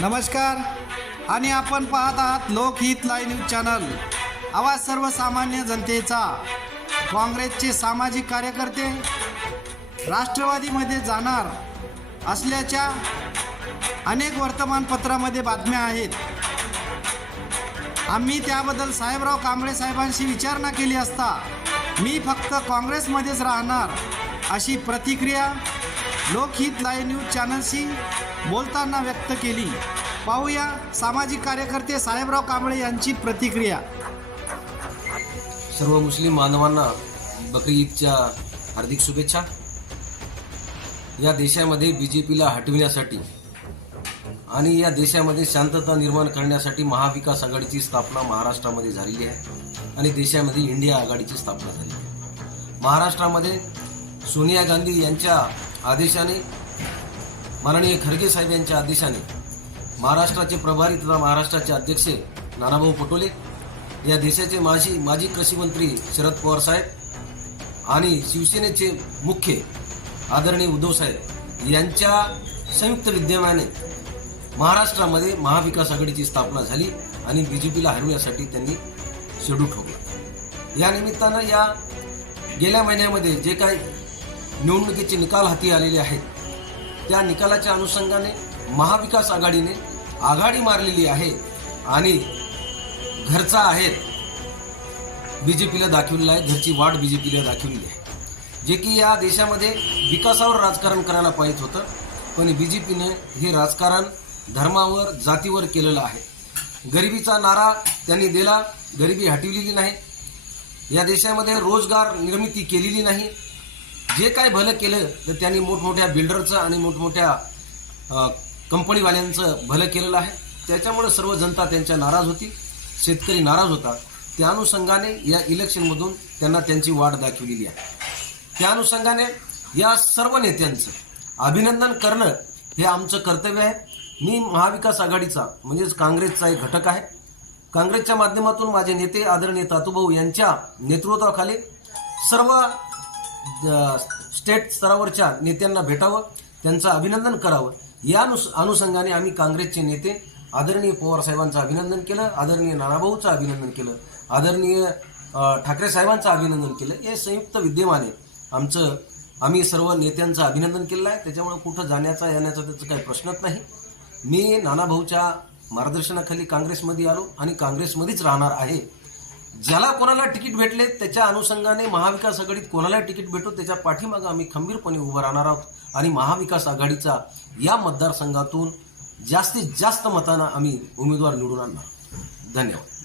नमस्कार आणि आपण पाहत आहात लोकहित लाईव्ह न्यूज चॅनल। आवाज सर्वसामान्य जनतेचा। काँग्रेसचे सामाजिक कार्यकर्ते राष्ट्रवादीमध्ये जाणार असल्याच्या अनेक वर्तमानपत्रामध्ये बातम्या आहेत। आम्ही त्याबद्दल साहेबराव कांबळे साहेबांशी विचारणा केली असता मी फक्त काँग्रेसमध्येच राहणार अशी प्रतिक्रिया लोकहित लाईव्ह न्यूज चॅनलशी बोलताना व्यक्त केली। पाहूया सामाजिक कार्यकर्ते साहेबराव कांबळे यांची प्रतिक्रिया। सर्व मुस्लिम बांधवांना बकरी ईदच्या हार्दिक शुभेच्छा। या देशामध्ये बीजेपीला हटविण्यासाठी आणि या देशामध्ये शांतता निर्माण करण्यासाठी महाविकास आघाडीची स्थापना महाराष्ट्रामध्ये झालेली आहे आणि देशामध्ये इंडिया आघाडीची स्थापना झाली आहे। महाराष्ट्रामध्ये सोनिया गांधी यांच्या आदेशाने, माननीय खरगे साहेब यांच्या आदेशाने महाराष्ट्राचे प्रभारी तथा महाराष्ट्राचे अध्यक्ष नानाभाऊ पटोले, या देशाचे माजी कृषी मंत्री शरद पवार साहेब आणि शिवसेनेचे मुख्य आदरणीय उद्धव साहेब यांच्या संयुक्त विद्यमाने महाराष्ट्रामध्ये महाविकास आघाडीची स्थापना झाली आणि बीजेपीला हरवण्यासाठी त्यांनी शेड्यूल ठोकला। या निमित्तानं या गेल्या महिन्यामध्ये जे काही निवडणुकीचे निकाल हाती आलेले आहेत त्या निकालाच्या अनुषंगाने महाविकास आघाडीने आघाडी मारलेली आहे आणि घरचा आहे बीजेपीला दाखवलेला आहे, घरची वाट बीजेपीला दाखवलेली आहे। जे की या देशामध्ये विकासावर राजकारण करायला पाहिजे होतं, पण बीजेपीने हे राजकारण धर्मावर जातीवर केलेलं आहे। गरिबीचा नारा त्यांनी दिला, गरिबी हटवलेली नाही। या देशामध्ये रोजगार निर्मिती केलेली नाही। जे काय भलं केलं तर त्यांनी मोठमोठ्या बिल्डरचं आणि मोठमोठ्या कंपनीवाल्यांचं भलं केलेलं आहे। त्याच्यामुळे सर्व जनता त्यांच्या नाराज होती, शेतकरी नाराज होता। त्या अनुषंगाने या इलेक्शनमधून त्यांना त्यांची वाट दाखवलेली आहे। त्या अनुषंगाने या सर्व नेत्यांचं अभिनंदन करणं हे आमचं कर्तव्य आहे। मी महाविकास आघाडीचा म्हणजेच काँग्रेसचा एक घटक आहे। काँग्रेसच्या माध्यमातून माझे नेते आदरणीय तातूभाऊ यांच्या नेतृत्वाखाली सर्व स्टेट स्तरावरच्या नेत्यांना भेटावं, त्यांचं अभिनंदन करावं। या अनुषंगाने आम्ही काँग्रेसचे नेते आदरणीय पवार साहेबांचं अभिनंदन केलं, आदरणीय नानाभाऊचं अभिनंदन केलं, आदरणीय ठाकरे साहेबांचं अभिनंदन केलं। हे संयुक्त विद्यमाने आम्ही सर्व नेत्यांचं अभिनंदन केलं आहे। त्याच्यामुळे कुठं जाण्याचा येण्याचा त्याचा काही प्रश्नच नाही। मी नानाभाऊच्या मार्गदर्शनाखाली काँग्रेसमध्ये आलो आणि काँग्रेसमध्येच राहणार आहे। ज्याला कोणाला तिकीट भेटले त्याच्या अनुषंगाने महाविकास आघाडीत कोणाला तिकीट भेटो त्याच्या पाठीमागे आम्ही खंबीरपणे उभं राहणार आहोत आणि महाविकास आघाडीचा या मतदारसंघातून जास्तीत जास्त मतांना आम्ही उमेदवार निवडून आणणार। धन्यवाद।